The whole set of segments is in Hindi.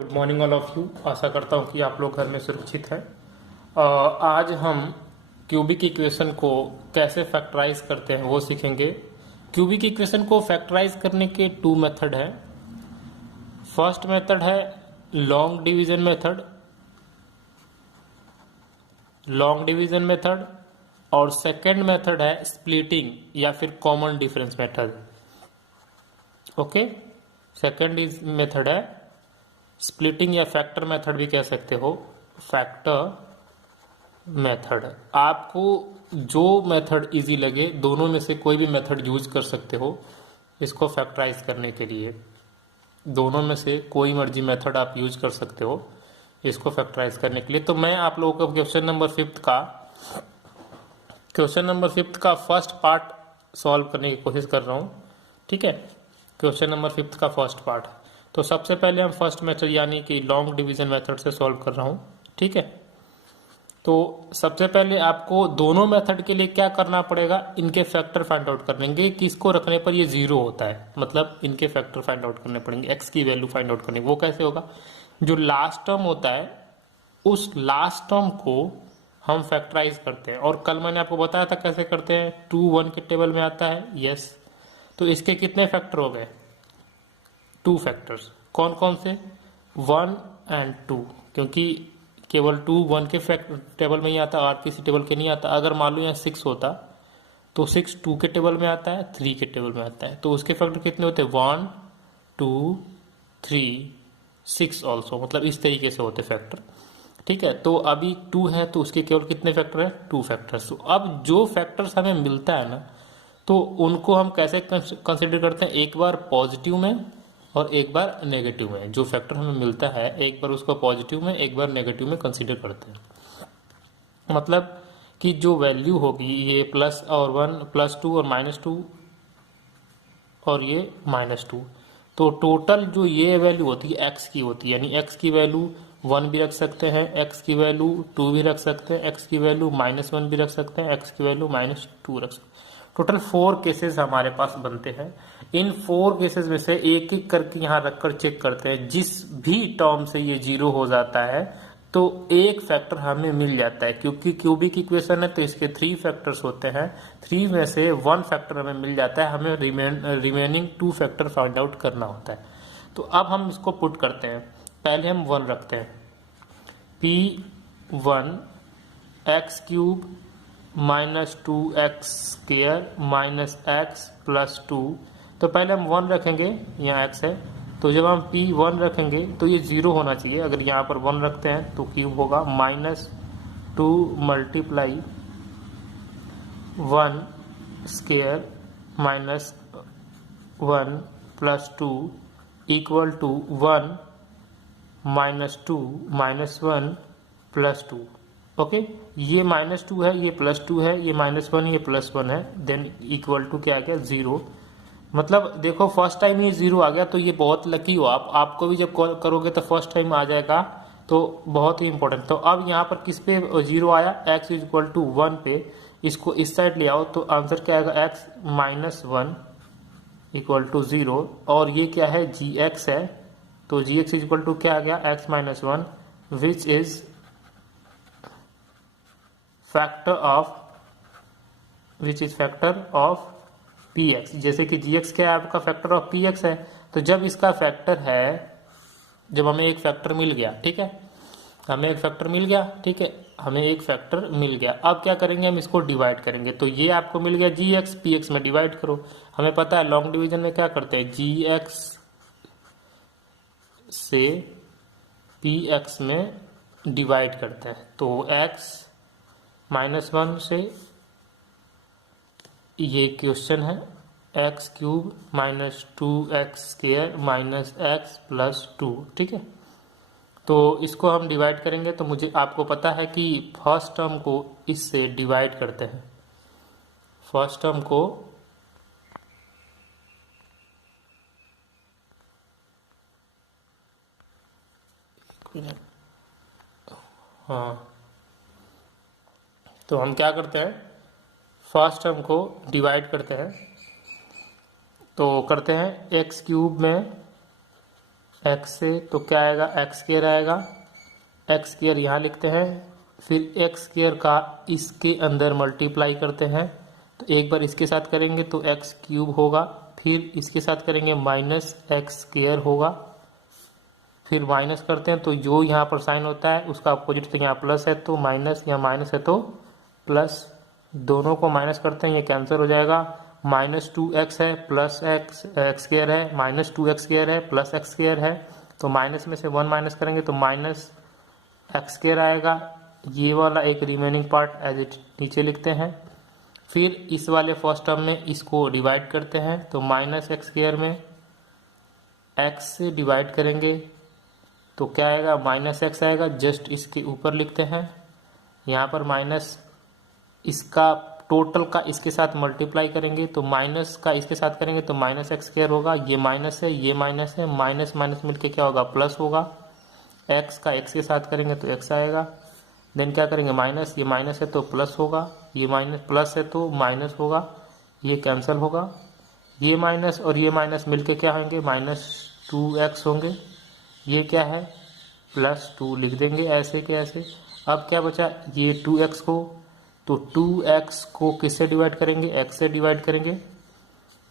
Good morning all of you. आशा करता हूँ कि आप लोग घर में सुरक्षित हैं। आज हम क्यूबिक इक्वेशन को कैसे फैक्टराइज करते हैं वो सीखेंगे। क्यूबिक इक्वेशन को फैक्टराइज करने के टू मेथड हैं। फर्स्ट मेथड है लॉन्ग डिवीजन मेथड, और सेकंड मेथड है स्प्लिटिंग या फिर common difference method. Okay, second is method है स्प्लिटिंग या फैक्टर मेथड भी कह सकते हो, फैक्टर मेथड। आपको जो मेथड इजी लगे दोनों में से कोई भी मेथड यूज कर सकते हो इसको फैक्टराइज करने के लिए। दोनों में से कोई मर्जी मेथड आप यूज कर सकते हो इसको फैक्टराइज करने के लिए। तो मैं आप लोगों को क्वेश्चन नंबर फिफ्थ का फर्स्ट पार्ट सॉल्व करने की कोशिश कर रहा हूँ। ठीक है, क्वेश्चन नंबर फिफ्थ का फर्स्ट पार्ट। तो सबसे पहले हम फर्स्ट मेथड यानी कि लॉन्ग डिवीजन मेथड से सॉल्व कर रहा हूँ। ठीक है, तो सबसे पहले आपको दोनों मेथड के लिए क्या करना पड़ेगा, इनके फैक्टर फाइंड आउट करेंगे कि इसको रखने पर ये जीरो होता है, मतलब इनके फैक्टर फाइंड आउट करने पड़ेंगे, एक्स की वैल्यू फाइंड आउट करनी। वो कैसे होगा, जो लास्ट टर्म होता है उस लास्ट टर्म को हम फैक्टराइज करते हैं। और कल मैंने आपको बताया था कैसे करते हैं, 2 1 के टेबल में आता है। यस, तो इसके कितने फैक्टर हो गए, 2 फैक्टर्स। कौन कौन से, 1 और 2, क्योंकि केवल 2 1 के टेबल में ही आता और किसी टेबल के नहीं आता। अगर मान लो यहाँ 6 होता तो 6 2 के टेबल में आता है, 3 के टेबल में आता है। तो उसके फैक्टर कितने होते हैं, 1 2 3 6 ऑल्सो, मतलब इस तरीके से होते फैक्टर। ठीक है, तो अभी 2 है तो उसके केवल कितने फैक्टर है, 2 फैक्टर्स। तो अब जो फैक्टर्स हमें मिलता है ना, तो उनको हम कैसे कंसिडर करते हैं, एक बार पॉजिटिव में और एक बार नेगेटिव में। जो फैक्टर हमें मिलता है एक बार उसको पॉजिटिव में एक बार नेगेटिव में कंसीडर करते हैं। मतलब कि जो वैल्यू होगी ये प्लस और 1 +2 और -2 और ये -2, तो टोटल जो ये वैल्यू होती है एक्स की होती है। यानी एक्स की वैल्यू 1 भी रख सकते हैं, एक्स की वैल्यू 2 भी रख सकते हैं, एक्स की वैल्यू -1 भी रख सकते हैं, एक्स की वैल्यू -2 रख सकते हैं। टोटल 4 केसेस हमारे पास बनते हैं। इन 4 केसेस में से एक एक करके यहाँ रखकर चेक करते हैं। जिस भी टर्म से ये 0 हो जाता है तो एक फैक्टर हमें मिल जाता है। क्योंकि क्यूबिक इक्वेशन है तो इसके 3 फैक्टर्स होते हैं, 3 में से 1 फैक्टर हमें मिल जाता है। हमें रिमेनिंग 2 फैक्टर फाइंड आउट करना होता है। तो अब हम इसको पुट करते हैं। पहले हम 1 रखते हैं, P1 x³ -2x² -x +2। तो पहले हम 1 रखेंगे, यहाँ x है, तो जब हम P1 रखेंगे तो ये 0 होना चाहिए। अगर यहाँ पर 1 रखते हैं तो क्यूब होगा -2 × 1² -1 +2 = 1 -2 -1 +2। ओके, ये -2 है, ये +2 है, ये -1 ये +1 है, देन इक्वल टू क्या आ गया, 0। मतलब देखो फर्स्ट टाइम ये 0 आ गया तो ये बहुत लकी हो आप। आपको भी जब कॉल करोगे तो फर्स्ट टाइम आ जाएगा, तो बहुत ही इंपॉर्टेंट। तो अब यहाँ पर किस पे 0 आया, x = 1 पे। इसको इस साइड ले आओ तो आंसर क्या आएगा, x -1 = 0। और ये क्या है, gx है, तो gx = क्या आ गया, x -1 which is factor of px। जैसे कि gx क्या है, आपका फैक्टर ऑफ px है। तो जब इसका फैक्टर है, जब हमें एक फैक्टर मिल गया, ठीक है, हमें एक फैक्टर मिल गया, ठीक है, हमें एक फैक्टर मिल गया। अब क्या करेंगे, हम इसको डिवाइड करेंगे। तो ये आपको मिल गया gx, px में डिवाइड करो। हमें पता है लॉन्ग डिवीजन में क्या करते हैं, gx से px में डिवाइड करते हैं। तो x -1 से, ये क्वेश्चन है, x³ -2x² -x +2। ठीक है, तो इसको हम डिवाइड करेंगे। तो मुझे आपको पता है कि फर्स्ट टर्म को इससे डिवाइड करते हैं। फर्स्ट टर्म को हाँ, तो हम क्या करते हैं, फर्स्ट टर्म को डिवाइड करते हैं। तो करते हैं x³ में एक्स से, तो क्या आएगा, एक्स स्क्वायर आएगा, एक्स स्क्वायर यहाँ लिखते हैं, फिर एक्स स्क्वायर का इसके अंदर मल्टीप्लाई करते हैं, तो एक बार इसके साथ करेंगे तो एक्स क्यूब होगा, फिर इसके साथ करेंगे माइनस एक्स स्क्वायर होगा, फिर माइनस करते हैं तो जो यहाँ पर साइन होता है उसका अपोजिट, तो यहाँ प्लस है तो माइनस, यहाँ माइनस है तो प्लस, दोनों को माइनस करते हैं, ये कैंसिल हो जाएगा, माइनस 2x है प्लस एक्स स्क्वायर है, माइनस 2x स्क्वायर है प्लस एक्स स्क्वायर है, तो माइनस में से 1 माइनस करेंगे तो माइनस एक्स स्क्वायर आएगा, ये वाला एक रिमेनिंग पार्ट एज इट नीचे लिखते हैं, फिर इस वाले फर्स्ट टर्म में इसको डिवाइड करते हैं, तो माइनस एक्स स्क्वायर में एक्स से डिवाइड करेंगे तो क्या आएगा, माइनस एक्स आएगा, जस्ट इसके ऊपर लिखते हैं, यहाँ पर माइनस इसका टोटल का इसके साथ मल्टीप्लाई करेंगे तो माइनस का इसके साथ करेंगे तो माइनस एक्स स्क्वायर होगा, ये माइनस है ये माइनस है, माइनस माइनस मिलके क्या होगा, प्लस होगा, एक्स का एक्स के साथ करेंगे तो एक्स आएगा, देन क्या करेंगे माइनस, ये माइनस है तो प्लस होगा, ये माइनस प्लस है तो माइनस होगा, ये कैंसिल होगा, ये माइनस और ये माइनस मिलके क्या होंगे, -2x होंगे, ये क्या है +2 लिख देंगे ऐसे के ऐसे। अब क्या बचा, ये 2x को, तो 2x को किससे डिवाइड करेंगे, x से डिवाइड करेंगे,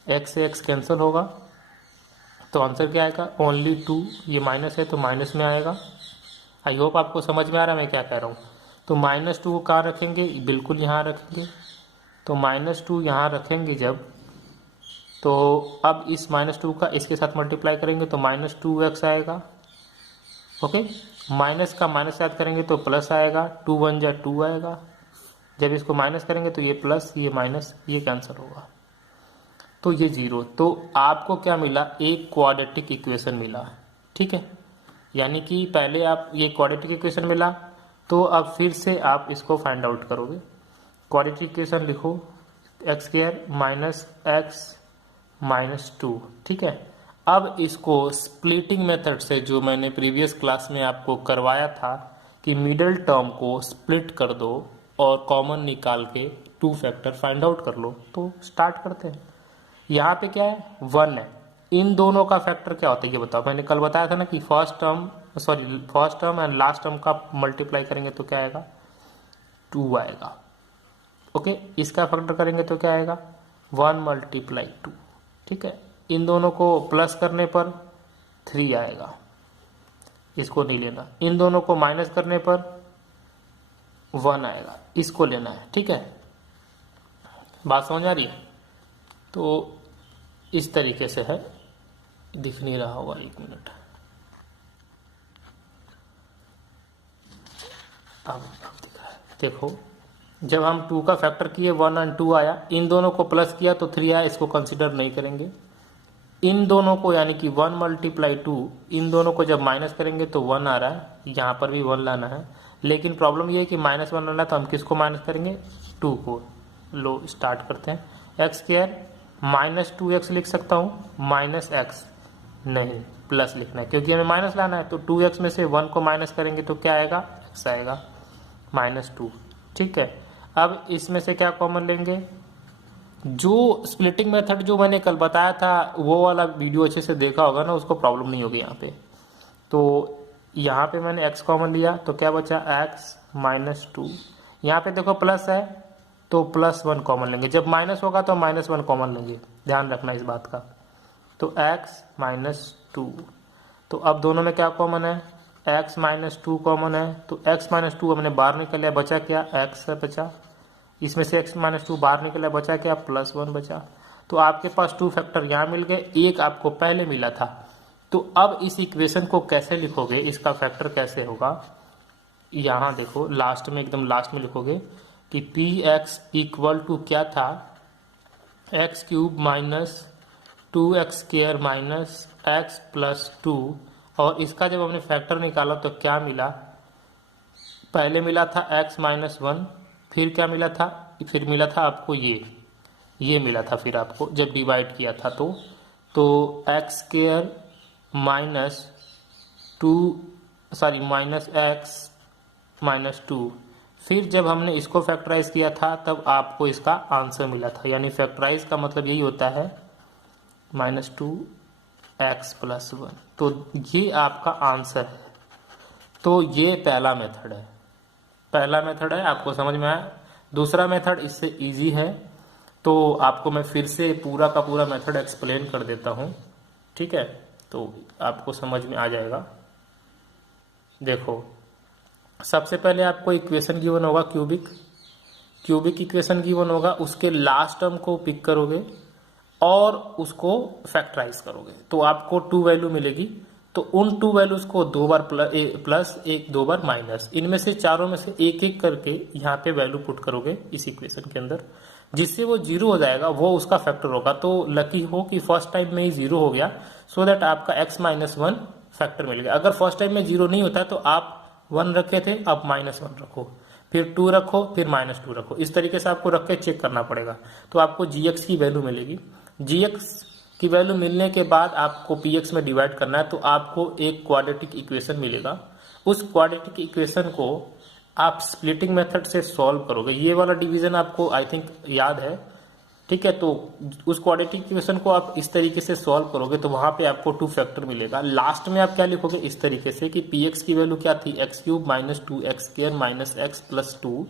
x से x कैंसिल होगा, तो आंसर क्या आएगा, ओनली 2, ये माइनस है तो माइनस में आएगा। आई होप आपको समझ में आ रहा है मैं क्या कह रहा हूँ। तो -2 को कहाँ रखेंगे, बिल्कुल यहाँ रखेंगे, तो -2 यहाँ रखेंगे जब, तो अब इस -2 का इसके साथ मल्टीप्लाई करेंगे तो -2x आएगा, ओके, माइनस का माइनस याद करेंगे तो प्लस आएगा, 2 1 जा 2 आएगा, जब इसको माइनस करेंगे तो ये प्लस ये माइनस ये कैंसिल होगा, तो ये 0। तो आपको क्या मिला, एक क्वाड्रेटिक इक्वेशन मिला, ठीक है, यानी कि पहले आप ये क्वाड्रेटिक इक्वेशन मिला, तो अब फिर से आप इसको फाइंड आउट करोगे। क्वाड्रेटिक इक्वेशन लिखो, x square minus x minus 2, ठीक है। अब इसको स्प्लिटिंग मेथड से, जो मैंने प्रीवियस क्लास में आपको करवाया था कि मिडल टर्म को स्प्लिट कर दो और कॉमन निकाल के 2 फैक्टर फाइंड आउट कर लो, तो स्टार्ट करते हैं। यहाँ पे क्या है, 1 है, इन दोनों का फैक्टर क्या होता है ये बताओ। मैंने कल बताया था ना कि first term and last term का मल्टीप्लाई करेंगे तो क्या आएगा, 2 आएगा, ओके। इसका फैक्टर करेंगे तो क्या आएगा, 1 × 2, ठीक है। इन दोनों को प्लस करने पर 3 आएगा, इसको नहीं लेना। इन दोनों को माइनस करने पर 1 आएगा, इसको लेना है, ठीक है। बात समझ आ रही है। तो इस तरीके से है, दिख नहीं रहा होगा, 1 मिनट, अब दिख रहा है, देखो। जब हम 2 का फैक्टर किए 1 और 2 आया, इन दोनों को प्लस किया तो 3 आया, इसको कंसिडर नहीं करेंगे। इन दोनों को यानी कि 1 × 2, इन दोनों को जब माइनस करेंगे तो 1 आ रहा है, यहाँ पर भी 1 लाना है, लेकिन प्रॉब्लम ये है कि -1 लाना है, तो हम किसको माइनस करेंगे, 2 को। लो स्टार्ट करते हैं, एक्स स्क्वायर -2x लिख सकता हूँ, -x नहीं, प्लस लिखना है क्योंकि हमें माइनस लाना है। तो 2x में से 1 को माइनस करेंगे तो क्या आएगा, x आएगा -2, ठीक है। अब इसमें से क्या कॉमन लेंगे, जो स्प्लिटिंग मेथड जो मैंने कल बताया था वो वाला वीडियो अच्छे से देखा होगा ना, उसको प्रॉब्लम नहीं होगी यहाँ पे। तो यहाँ पे मैंने x कॉमन लिया तो क्या बचा, x -2, यहाँ पे देखो प्लस है तो +1 कॉमन लेंगे, जब माइनस होगा तो -1 कॉमन लेंगे, ध्यान रखना इस बात का। तो x -2, तो अब दोनों में क्या कॉमन है, x -2 कॉमन है, तो x -2 हमने बाहर निकल लिया, बचा क्या, x बचा, इसमें से x -2 बाहर निकला, बचा क्या, +1 बचा। तो आपके पास 2 फैक्टर यहाँ मिल गए, एक आपको पहले मिला था। तो अब इस इक्वेशन को कैसे लिखोगे, इसका फैक्टर कैसे होगा, यहाँ देखो लास्ट में, एकदम लास्ट में लिखोगे कि px = क्या था, x³ - 2x² - x + 2, और इसका जब हमने फैक्टर निकाला तो क्या मिला, पहले मिला था x -1, फिर क्या मिला था, फिर मिला था आपको ये मिला था, फिर आपको जब डिवाइड किया था तो x² -x -2, फिर जब हमने इसको फैक्टराइज किया था तब आपको इसका आंसर मिला था। यानी फैक्टराइज का मतलब यही होता है, -2 x प्लस 1। तो ये आपका आंसर है। तो ये पहला मेथड है, पहला मेथड है, आपको समझ में आया। दूसरा मेथड इससे इजी है, तो आपको मैं फिर से पूरा का पूरा मेथड एक्सप्लेन कर देता हूँ, ठीक है, तो आपको समझ में आ जाएगा। देखो, सबसे पहले आपको इक्वेशन गिवन होगा क्यूबिक इक्वेशन गिवन होगा, उसके लास्ट टर्म को पिक करोगे और उसको फैक्टराइज करोगे तो आपको 2 वैल्यू मिलेगी। तो उन 2 वैल्यूज को 2 बार प्लस एक 2 बार माइनस, इनमें से चारों में से एक एक करके यहाँ पे वैल्यू पुट करोगे इस इक्वेशन के अंदर, जिससे वो 0 हो जाएगा, वो उसका फैक्टर होगा। तो लकी हो कि फर्स्ट टाइम में ही 0 हो गया, सो दैट आपका x माइनस 1 फैक्टर मिल गया। अगर फर्स्ट टाइम में 0 नहीं होता तो आप 1 रखे थे, अब -1 रखो, फिर 2 रखो, फिर -2 रखो, इस तरीके से आपको रख के चेक करना पड़ेगा। तो आपको gx की वैल्यू मिलेगी। gx की वैल्यू मिलने के बाद आपको px में डिवाइड करना है, तो आपको एक क्वाड्रेटिक इक्वेशन मिलेगा। उस क्वाड्रेटिक इक्वेशन को आप स्प्लिटिंग मेथड से सॉल्व करोगे। ये वाला डिवीजन आपको आई थिंक याद है, ठीक है। तो उस क्वाड्रेटिक इक्वेशन को आप इस तरीके से सॉल्व करोगे तो वहां पे आपको 2 फैक्टर मिलेगा। लास्ट में आप क्या लिखोगे इस तरीके से कि px की वैल्यू क्या थी, x³ minus 2x² minus x plus 2।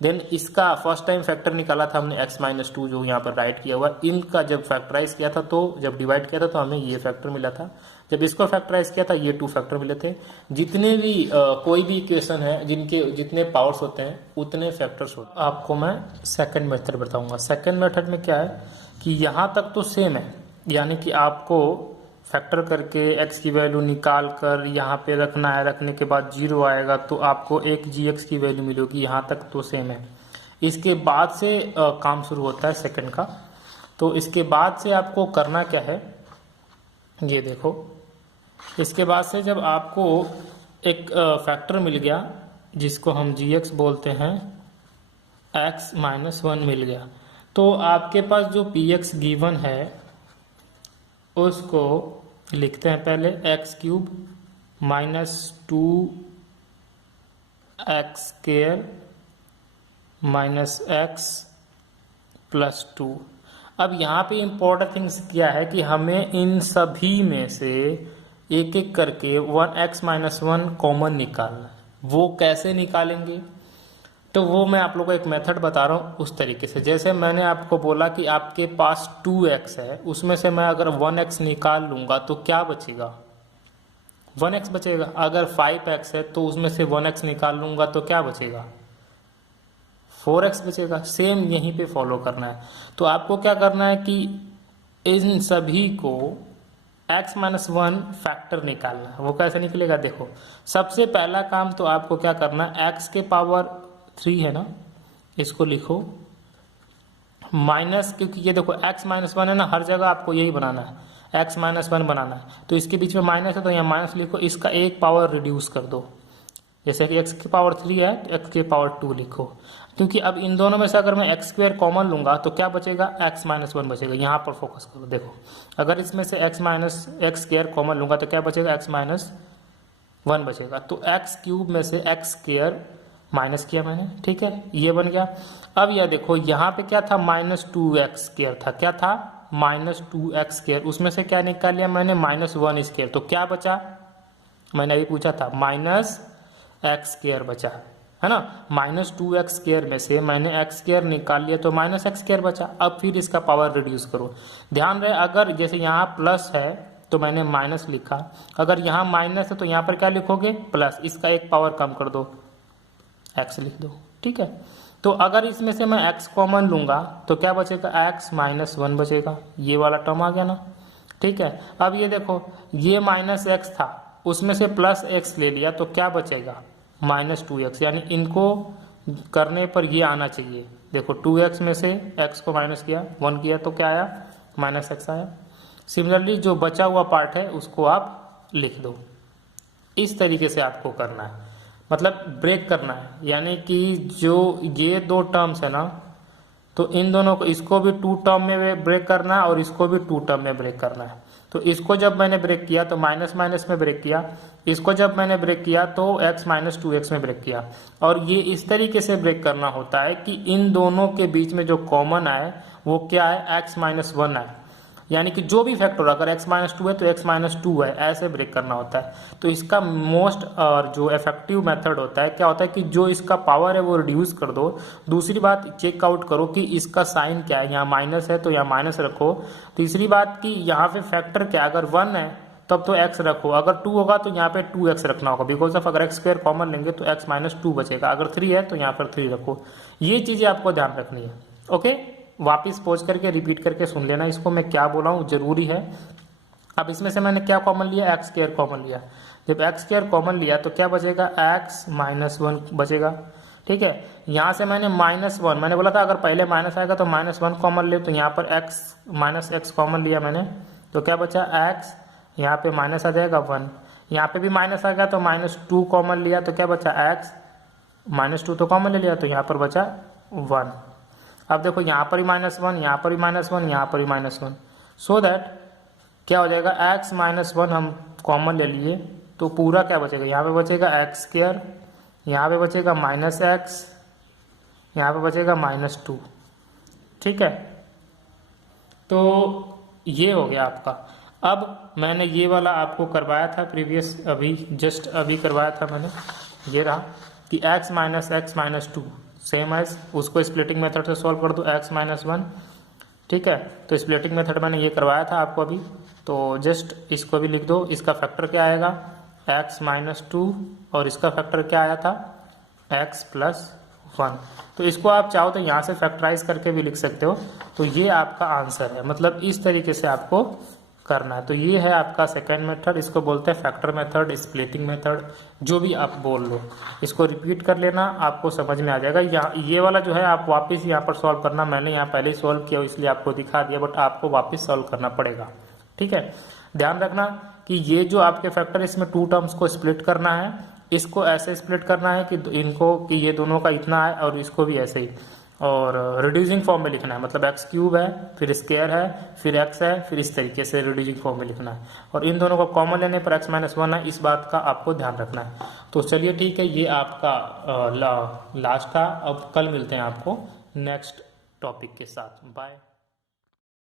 Then इसका फर्स्ट टाइम फैक्टर निकाला था हमने x माइनस 2, जो यहाँ पर राइट किया हुआ। इनका जब फैक्टराइज किया था, तो जब डिवाइड किया था तो हमें ये फैक्टर मिला था। जब इसको फैक्टराइज किया था ये 2 फैक्टर मिले थे। जितने भी कोई भी इक्वेशन है जिनके जितने पावर्स होते हैं उतने फैक्टर्स होते हैं। आपको मैं सेकंड मेथड बताऊंगा। सेकंड मेथड में क्या है कि यहाँ तक तो सेम है, यानी कि आपको फैक्टर करके x की वैल्यू निकाल कर यहाँ पे रखना है, रखने के बाद 0 आएगा तो आपको एक gx की वैल्यू मिलेगी। यहाँ तक तो सेम है। इसके बाद से काम शुरू होता है सेकंड का। तो इसके बाद से आपको करना क्या है, ये देखो, इसके बाद से जब आपको एक फैक्टर मिल गया जिसको हम gx बोलते हैं, x माइनस 1 मिल गया, तो आपके पास जो px गिवन है उसको लिखते हैं पहले x³ minus 2x² minus x plus 2। अब यहाँ पे इम्पोर्टेंट थिंग्स क्या है कि हमें इन सभी में से एक एक करके 1x माइनस 1 कॉमन निकालना। वो कैसे निकालेंगे, तो वो मैं आप लोगों को एक मेथड बता रहा हूँ उस तरीके से। जैसे मैंने आपको बोला कि आपके पास 2x है, उसमें से मैं अगर 1x निकाल लूंगा तो क्या बचेगा, 1x बचेगा। अगर 5x है तो उसमें से 1x निकाल लूंगा तो क्या बचेगा, 4x बचेगा। सेम यहीं पे फॉलो करना है। तो आपको क्या करना है कि इन सभी को x माइनस 1 फैक्टर निकालना है। वो कैसे निकलेगा, देखो, सबसे पहला काम तो आपको क्या करना है, x के पावर 3 है ना, इसको लिखो माइनस, क्योंकि ये देखो x माइनस 1 है ना, हर जगह आपको यही बनाना है, x माइनस 1 बनाना है। तो इसके बीच में माइनस है तो यहाँ माइनस लिखो, इसका एक पावर रिड्यूस कर दो। जैसे कि x की पावर 3 है तो x की पावर 2 लिखो, क्योंकि अब इन दोनों में से अगर मैं x² कॉमन लूंगा तो क्या बचेगा, x माइनस 1 बचेगा। यहाँ पर फोकस करो, देखो, अगर इसमें से x² कॉमन लूंगा तो क्या बचेगा, x माइनस 1 बचेगा। तो x³ में से x² माइनस किया मैंने, ठीक है, ये बन गया। अब यह देखो, यहाँ पे क्या था, -2x² था, क्या था, -2x², उसमें से क्या निकाल लिया मैंने, -1²। तो क्या बचा, मैंने अभी पूछा था, -x² बचा है ना। -2x² में से मैंने x² निकाल लिया तो -x² बचा। अब फिर इसका पावर रिड्यूस करो। ध्यान रहे, अगर जैसे यहाँ प्लस है तो मैंने माइनस लिखा, अगर यहाँ माइनस है तो यहाँ पर क्या लिखोगे, प्लस, इसका एक पावर कम कर दो, x लिख दो, ठीक है। तो अगर इसमें से मैं x कॉमन लूंगा तो क्या बचेगा, x माइनस 1 बचेगा। ये वाला टर्म आ गया ना, ठीक है। अब ये देखो, ये -x था, उसमें से +x ले लिया तो क्या बचेगा, -2x, यानी इनको करने पर ये आना चाहिए। देखो, 2x में से x को माइनस किया, 1 किया तो क्या आया, -x आया। सिमिलरली जो बचा हुआ पार्ट है उसको आप लिख दो। इस तरीके से आपको करना है, मतलब ब्रेक करना है, यानी कि जो ये 2 टर्म्स है ना, तो इन दोनों को, इसको भी 2 टर्म में ब्रेक करना है और इसको भी 2 टर्म में ब्रेक करना है। तो इसको जब मैंने ब्रेक किया तो माइनस माइनस में ब्रेक किया, इसको जब मैंने ब्रेक किया तो x माइनस 2x में ब्रेक किया। और ये इस तरीके से ब्रेक करना होता है कि इन दोनों के बीच में जो कॉमन आए वो क्या है, x माइनस 1 आए। यानी कि जो भी फैक्टर अगर x माइनस टू है तो x माइनस टू है, ऐसे ब्रेक करना होता है। तो इसका मोस्ट और जो इफेक्टिव मेथड होता है क्या होता है कि जो इसका पावर है वो रिड्यूस कर दो। दूसरी बात चेक आउट करो कि इसका साइन क्या है, यहाँ माइनस है तो यहाँ माइनस रखो। तीसरी बात कि यहाँ पे फैक्टर क्या, अगर 1 है तब तो x रखो, अगर 2 होगा तो यहाँ पे 2x रखना होगा, बिकॉज ऑफ अगर x स्क्वायर कॉमन लेंगे तो x माइनस टू बचेगा, अगर 3 है तो यहाँ पर 3 रखो। ये चीज़ें आपको ध्यान रखनी है। ओके, वापिस पॉज करके रिपीट करके सुन लेना इसको, मैं क्या बोला हूँ जरूरी है। अब इसमें से मैंने क्या कॉमन लिया, एक्स स्क्वायर कॉमन लिया। जब एक्स स्क्वायर कॉमन लिया तो क्या बचेगा, एक्स माइनस 1 बचेगा। ठीक है, यहाँ से मैंने -1, मैंने बोला था अगर पहले माइनस आएगा तो -1 कॉमन ले, तो यहाँ पर x माइनस एक्स कॉमन लिया मैंने, तो क्या बचा x, यहाँ पे माइनस आ जाएगा 1, यहाँ पे भी माइनस आ गया तो -2 कॉमन लिया, तो क्या बचा x, -2 तो कॉमन ले लिया तो यहाँ पर बचा 1। अब देखो यहाँ पर भी -1, यहाँ पर भी -1, यहाँ पर भी -1, सो दैट क्या हो जाएगा, x माइनस 1 हम कॉमन ले लिए तो पूरा क्या बचेगा, यहाँ पे बचेगा एक्स स्क्वायर, यहाँ पे बचेगा -x, यहाँ पे बचेगा -2। ठीक है, तो ये हो गया आपका। अब मैंने ये वाला आपको करवाया था प्रीवियस, अभी जस्ट अभी करवाया था मैंने, ये रहा कि x minus x minus two same as, उसको स्प्लिटिंग मेथड से सॉल्व कर दो, x माइनस 1। ठीक है, तो स्प्लिटिंग मेथड मैंने ये करवाया था आपको अभी, तो जस्ट इसको भी लिख दो। इसका फैक्टर क्या आएगा, x माइनस 2, और इसका फैक्टर क्या आया था, x प्लस 1। तो इसको आप चाहो तो यहाँ से फैक्टराइज करके भी लिख सकते हो। तो ये आपका आंसर है, मतलब इस तरीके से आपको करना है। तो ये है आपका सेकेंड मेथड, इसको बोलते हैं फैक्टर मेथड, स्प्लिटिंग मेथड, जो भी आप बोल लो। इसको रिपीट कर लेना, आपको समझ में आ जाएगा। यहाँ ये वाला जो है आप वापस यहाँ पर सॉल्व करना, मैंने यहाँ पहले ही सॉल्व किया इसलिए आपको दिखा दिया, बट आपको वापस सॉल्व करना पड़ेगा। ठीक है, ध्यान रखना कि ये जो आपके फैक्टर, इसमें 2 टर्म्स को स्प्लिट करना है, इसको ऐसे स्प्लिट करना है कि इनको, कि ये दोनों का इतना है और इसको भी ऐसे ही, और रिड्यूसिंग फॉर्म में लिखना है, मतलब x क्यूब है, फिर स्क्वायर है, फिर x है, फिर इस तरीके से रिड्यूसिंग फॉर्म में लिखना है। और इन दोनों को कॉमन लेने पर x माइनस 1 है, इस बात का आपको ध्यान रखना है। तो चलिए ठीक है, ये आपका लास्ट था। अब कल मिलते हैं आपको नेक्स्ट टॉपिक के साथ। बाय।